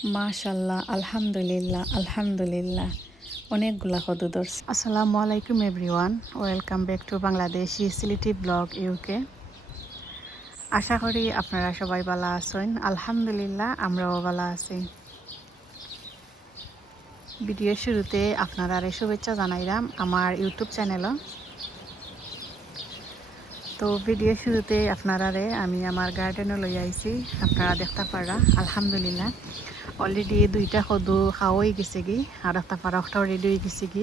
মাশাল্লাহ, আলহামদুলিল্লাহ আলহামদুলিল্লাহ অনেকগুলা কদু ধরছে। আসসালামু আলাইকুম everyone, welcome back to Bangladeshi Sylheti blog UK. আশা করি আপনারা সবাই ভালো আছেন। আলহামদুলিল্লাহ আমরাও ভালো আছি। ভিডিওর শুরুতে আপনারা শুভেচ্ছা জানাইলাম আমার ইউটিউব চ্যানেলও। তো ভিডিওর শুরুতে আপনারা আমি আমার গার্ডেনও লই আইছি, আপনারা দেখতে পারা। আলহামদুলিল্লাহ অলরেডি দুইটা কদু খাওয়াই গেছে কি, আর একটা পারা ওটাও রেডি হয়ে গেছে কি,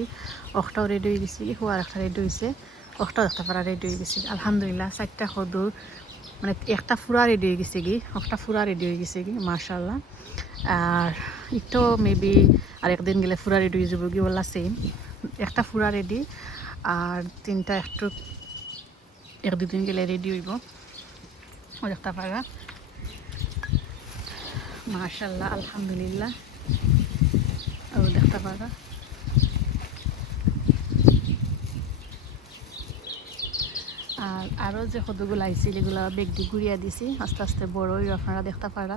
ওটাও রেডি হয়ে গেছে কি, আর একটা রেডি হয়েছে, ওটাও একটা পারা রেডি হয়ে গেছে। আলহামদুলিল্লাহ 4টা কদু মানে একটা ফুরা রেডি হয়ে গেছে কি, একটা ফুরা রেডি হয়ে গেছে কি মাশাআল্লাহ। আর একটু মেবি আর একদিন গেলে ফুরা রেডি হয়ে যাবো কি বললা সেম। একটা ফুরা রেডি আর 3টা একটু এক দুদিন গেলে রেডি হইব। ও দেখতে পারা মাশাআল্লাহ আলহামদুলিল্লাহ। ও দেখতে পারা আর আরও যে কদুগুলো আইছিল এগুলো বেগ দিয়ে ঘুরিয়ে দিছি, আস্তে আস্তে বড় হইব, আপনারা দেখতে পারা।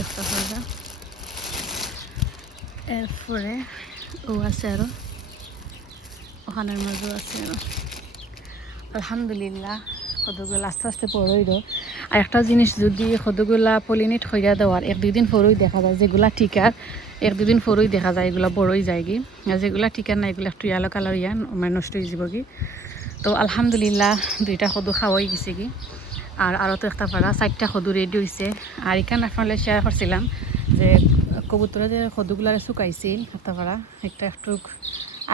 দেখতে পারা এরপরে ও আছে আরো ওখানের মাঝেও আছে আরো। আলহামদুলিল্লাহ কদুগুলো আস্তে আস্তে বড় হইল। আর একটা জিনিস, যদি কদুগুলা পলিনেট হইয়া দেওয়ার 1-2 দিন পরই দেখা যায় যেগুলা টিকার, 1-2 দিন পরই দেখা যায় এগুলো বড়ই যায় কি, আর যেগুলা টিকার না এগুলো একটু ইয়ালো কালার ইয়া মানে নষ্ট হয়ে যাব কি। তো আলহামদুলিল্লাহ 2টা কদু খাওয়াই গেছে কি। আর আরও তো একটা পারা 4টা কদু রেডি হয়েছে। আর এখানে আপনাদের শেয়ার করছিলাম যে কবুতরে যে কদুগুলা শুকাইছিল একটা পারা, একটা একটু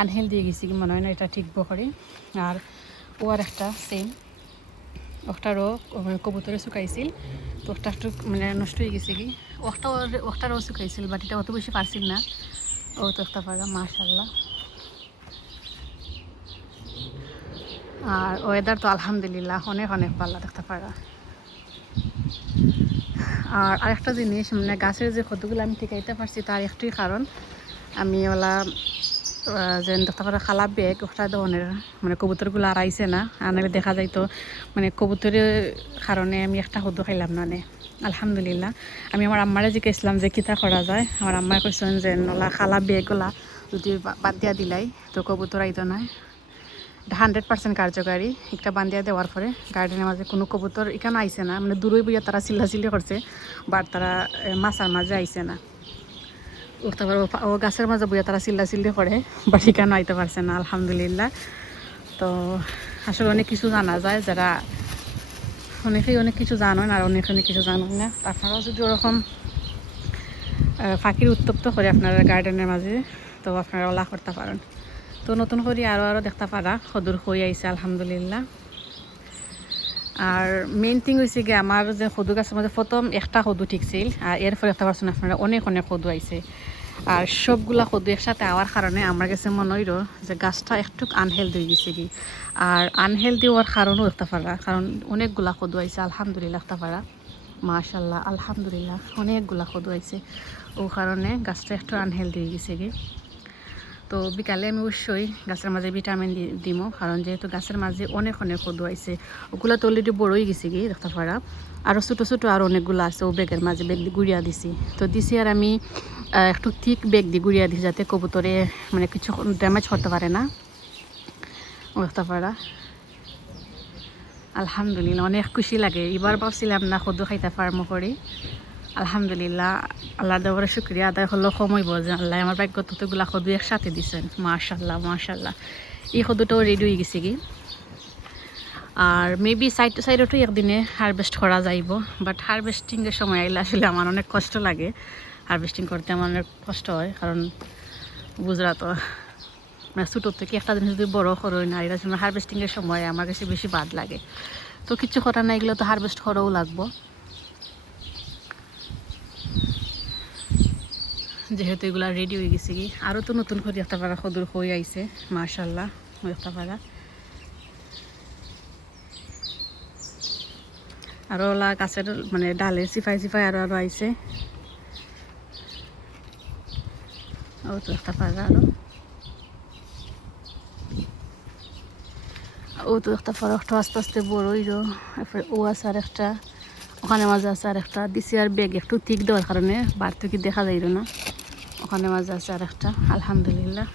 আনহেলদি গেছে কি মনে হয় না, এটা ঠিক বকরি। আর ও আর একটা সেম ওটারও কবুতরে শুকাইছিল, তো ওটা একটু মানে নষ্ট হয়ে গেছে কি। ওটারও শুকাইছিল, বাট এটা অত বেশি পারছিল না। ও তো একটা পারা মাশাআল্লাহ। আর ওয়েদার তো আলহামদুলিল্লাহ অনেক অনেক ভালো দেখতে পারা। আর আরেকটা জিনিস, মানে গাছের যে কতগুলো আমি টিকাইতে পারছি তার একটাই কারণ, আমি ওলা যে দেখতে পারা খালা ব্যাগ ওটা ধরনের মানে কবুতরগুলো আর আইসে না, আনালে দেখা যাইতো মানে কবুতরের কারণে আমি একটা কদু খাইলাম না নে। আলহামদুলিল্লাহ আমি আমার আম্মারে জিজ্ঞাসলাম যে কিতা করা যায়, আমার আম্মায় কইছেন যে নলা খালা ব্যাগগুলা যদি বাদ দিয়া দিলাই তো কবুতর আইতো না। 100% কার্যকারী। একটা বান্ধিয়া দেওয়ার পরে গার্ডেনের মাঝে কোনো কবুতর এখানে আইসে না, মানে দূরই বইয়া তারা চিল্লাচিল্লি করছে, বাট তারা মাছার মাঝে আইসে না। উঠতে পারবো ও গাছের মাঝে বইয়া তারা চিল্লাচিল্লি করে, বাট এখানে আইতে পারছে না আলহামদুলিল্লাহ। তো আসলে অনেক কিছু জানা যায়, যারা অনেকেই অনেক কিছু জানেন আর অনেক কিছু জানেন না। আপনারাও যদি ওরকম ফাঁকির উত্তপ্ত করে আপনার গার্ডেনের মাঝে, তো আপনারা ওলা করতে পারেন। তো নতুন করে আরও দেখতে পারা সদূর হয়ে আইছে আলহামদুলিল্লাহ। আর মেইন থিং হয়েছে কি, আমার যে সদু গাছের মধ্যে প্রথম একটা সদু ঠিকছিল, আর এরপরে একটা পারছেন আপনারা অনেক অনেক সদু আইছে। আর সবগুলা সদু একসাথে আওয়ার কারণে আমার কাছে মনে হইল যে গাছটা একটু আনহেলদি হয়ে গেছে কি। আর আনহেলদি হওয়ার কারণও দেখতে পারা, কারণ অনেকগুলা সদু আইছে আলহামদুলিল্লাহ দেখতে পারা মাশাআল্লাহ আলহামদুলিল্লাহ অনেকগুলা সদু আইছে। ও কারণে গাছটা একটু আনহেলদি হয়ে গেছে কি। তো বিকালে আমি অবশ্যই গাছের মাঝে ভিটামিন দিমো, কারণ যেহেতু গাছের মাঝে অনেক অনেক কদু আইছে, ওগুলো তো অলরেডি বড়ই গেছে কি দেখতে পারা। আরও ছোটো ছোটো আরও অনেকগুলো আছে, ও ব্যাগের মাঝে ব্যাগ দিয়ে গুড়িয়া দিছি। তো দিছি আর আমি একটু ঠিক ব্যাগ দিয়ে গুড়িয়া দিছি যাতে কবুতরে মানে কিছু ড্যামেজ করতে পারে না, দেখতে পারা। আলহামদুলিল্লাহ অনেক খুশি লাগে। এবার ভাবছিলাম না কদু খাইতে পারমো করি, আলহামদুলিল্লাহ আল্লাহর দরবারে শুকরিয়া আদায় হলো সময় বোঝে আল্লাহ আমার ভাগ্য ততগুলা কদু একসাথে দিচ্ছেন মাশাআল্লাহ মাশাআল্লাহ। এই কদুটাও রেডি হয়ে গেছে কি। আর মেবি সাইড টু সাইডও একদিনে হারভেস্ট করা যাইব, বাট হারভেস্টিংয়ের সময় আইলে আসলে আমার অনেক কষ্ট লাগে। হারভেস্টিং করতে আমার অনেক কষ্ট হয়, কারণ বুঝরা তো মানে ছোটোর থেকে একটা জিনিস যদি বড়ো করো না, এটা হারভেস্টিংয়ের সময় আমার কাছে বেশি বাদ লাগে। তো কিছু করার না, এগুলো তো হারভেস্ট করাও লাগবো, যেহেতু এগুলা রেডি হয়ে গেছে কি। আরও তো নতুন করে একটা পারা সদূর হয়ে আইছে মাশাআল্লাহ একটা পারা। আরও ওলা গাছের মানে ডালে সিফাই সিফাই আরও আরও আইছে। ও তো একটা পারা আরও ও তো একটা ফরকটা আস্তে আস্তে বড় হইল। এরপরে ও আছে আর একটা, ওখানে মাঝে আছে আর একটা দিছি। আর ব্যাগ একটু ঠিক দেওয়ার কারণে বার থেকে দেখা যাইল না। ওখানে মাঝে আছে আর একটা, আলহামদুলিল্লাহ।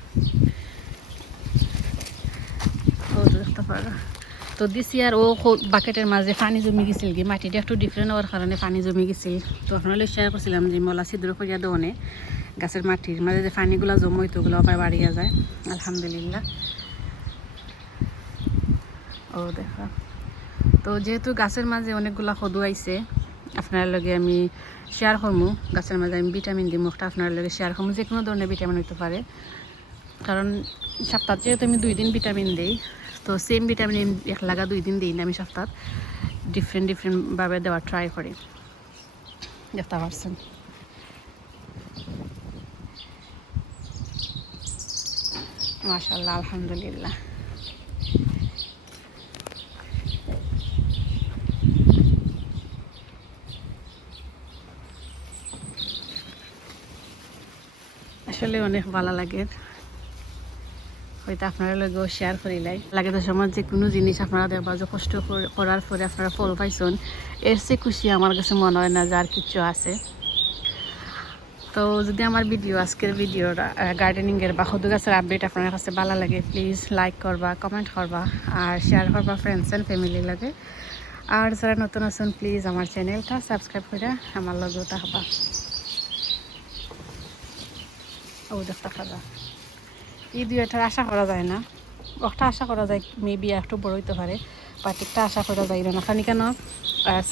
ও তো দেখতে পারো। তো দিছি আর ও বাকেটের মাঝে পানি জমি গেছিল কি, মাটিটা একটু ডিফারেন্ট হওয়ার কারণে পানি জমি গেছিল। তো আপনারা শেয়ার করছিলাম যে মলা ছিদ্র করিয়া দোনে গাছের মাটির মাঝে যে পানিগুলো জমই তো ওগুলো আবার বাড়িয়া যায়, আলহামদুলিল্লাহ। ও দেখা। তো যেহেতু গাছের মাঝে অনেকগুলা সদু আইছে, আপনার লগে আমি শেয়ার করবো। গাছের মাঝে আমি ভিটামিন দিই, মুখটা আপনার লগে শেয়ার করবো। যে কোনো ধরনের ভিটামিন হইতে পারে, কারণ সপ্তাহ যেহেতু আমি 2 দিন ভিটামিন দিই, তো সেম ভিটামিন এক লাগা 2 দিন দিই না, আমি সপ্তাহ ডিফারেন্টভাবে দেওয়ার ট্রাই করি। দেখতে পারছেন। মাশাআল্লাহ, আলহামদুলিল্লাহ। আসলে অনেক ভালো লাগে, হয়তো আপনারা লগেও শেয়ার করিলাই লাগে। তো সময় যে কোনো জিনিস আপনারা দেখবা যে কষ্ট করার পরে আপনারা ফল পাইছেন, এর চেয়ে খুশি আমার কাছে মনে হয় না যে আর কিছু আছে। তো যদি আমার ভিডিও, আজকের ভিডিওর গার্ডেনিংয়ের বা সদু গাছের আপডেট আপনার কাছে ভালো লাগে, প্লিজ লাইক করবা, কমেন্ট করবা আর শেয়ার করবা ফ্রেন্ডস অ্যান্ড ফ্যামিলির লাগে। আর যারা নতুন আছেন প্লিজ আমার চ্যানেলটা সাবস্ক্রাইব করে আমার লগেও থাকবা। ও দেখতে খাবা এই দুইটার আশা করা যায় না, একটা আশা করা যায় মেবি একটু বড় হইতে পারে, বাট একটা আশা করা যায় না। খানি কেন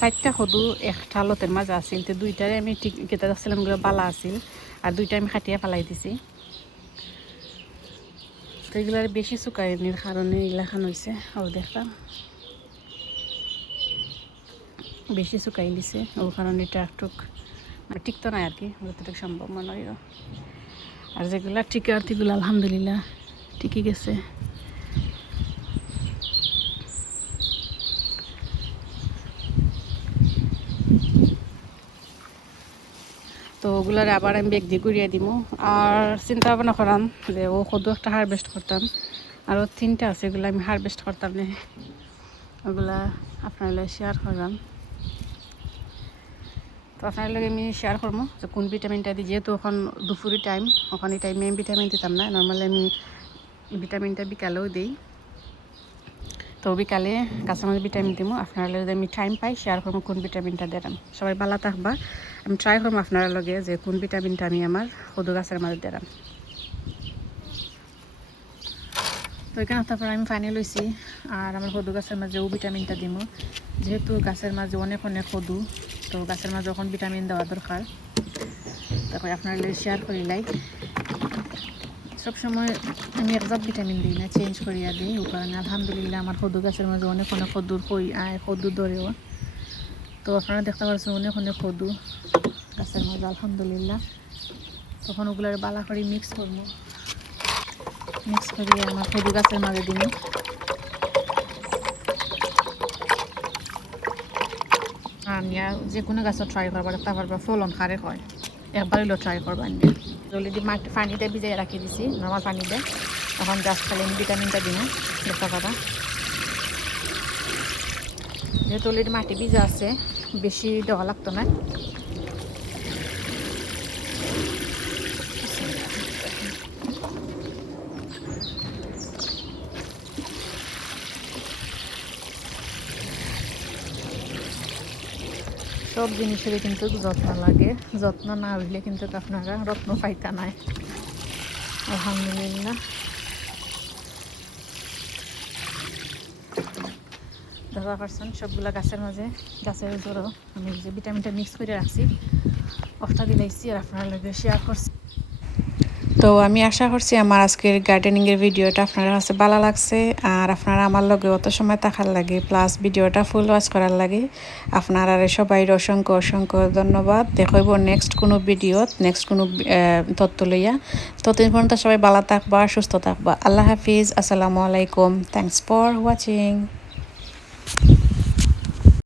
4টা সদু একটা লতের মাঝে আসিল, তো 2টারে আমি ঠিক কেটে যাচ্ছিলাম, বালা আসিল আর 2টা আমি খাটিয়া ফেলাই দিছি। তো এগুলার বেশি চুকাইনির কারণে এগুলাখান হয়েছে। ও দেখলাম বেশি চুকাই দিছে, ও কারণে এটা একটু মানে টিকতো না আর কি, যতটুকু সম্ভব মনে হয়। আর যেগুলা টিকে আর্থিকগুলো আলহামদুলিল্লাহ ঠিকই গেছে। তো ওগুলার আবার আমি ব্যাগ দিয়ে ঘুরিয়ে দিব। আর চিন্তা ভাবনা করাম যে ও সদু একটা হারভেস্ট করতাম, আরও 3টা আছে, এগুলো আমি হারভেস্ট করতাম না, ওগুলা আপনার শেয়ার করলাম। তো আপনার লগে আমি শেয়ার করবো যে কোন ভিটামিনটা দিই, যেহেতু এখন দুপুরের টাইম, ওখানে টাইমে আমি ভিটামিন দিতাম না। নর্মালি আমি ভিটামিনটা বিকালেও দিই। তো বিকালে গাছের মধ্যে ভিটামিন দিব। আপনারা যদি আমি টাইম পাই শেয়ার করবো কোন ভিটামিনটা দিলাম। সবাই ভালো থাকবা। আমি ট্রাই করবো আপনার লগে যে কোন ভিটামিনটা আমি আমার সদু গাছের মাঝে দিলাম। তো এখানে তারপর আমি পানি লইছি আর আমার সদু গাছের মাঝেও ভিটামিনটা দিব। যেহেতু গাছের মাঝে অনেক সদু, তো গাছের মাঝে যখন ভিটামিন দেওয়া দরকার, তারপরে আপনার শেয়ার করিলাই। সবসময় আমি একজাত ভিটামিন দিই না, চেঞ্জ করিয়া দিই। ও কারণে আলহামদুলিল্লাহ আমার সদু গাছের মাঝে অনেক সদুর সদু ধরেও। তো আপনারা দেখতে পাচ্ছেন অনেক সদু গাছের মাঝে, আলহামদুলিল্লাহ। তখন ওগুলোর বালা করে মিক্স করবো, মিক্স করিয়ে আমার সদু গাছের মাঝে দিন। আমি যে কোনো গাছও ট্রাই করবার, তারপর ফলন খারে হয়, একবার হইলেও ট্রাই করবার নিয়ে। অলরেডি পানিটা ভিজাই রাখি দিছি, নর্মাল পানিতে। এখন জাস্ট খালি আমি ভিটামিনটা দিন, দেখতে পারা। যেহেতু অলরেডি মাটি ভিজা আছে, বেশি দেওয়া লাগতো না। সব জিনিসেরই কিন্তু যত্ন লাগে, যত্ন না হইলে কিন্তু আপনারা রত্ন পাইতা নাই, আলহামদুলিল্লাহ। দেখা পারছেন সবগুলা গাছের মাঝে, গাছের উপরও আমি যে ভিটামিনটা মিক্স করে রাখছি, অফটা দিলাইছি আর আপনার লগে শেয়ার করছি। তো আমি আশা করছি আমার আজকের গার্ডেনিংয়ের ভিডিওটা আপনার কাছে ভালো লাগছে। আর আপনারা আমার লগে অত সময় থাকার লাগে, প্লাস ভিডিওটা ফুল ওয়াচ করার লাগে, আপনারা সবাই অসংখ্য অসংখ্য ধন্যবাদ। দেখাইব নেক্সট কোনো ভিডিওত, নেক্সট কোনো তথ্য লইয়া। ততদিন পর্যন্ত সবাই ভালো থাকবা, সুস্থ থাকবা। আল্লাহ হাফিজ, আসসালামু আলাইকুম, থ্যাংকস ফর ওয়াচিং।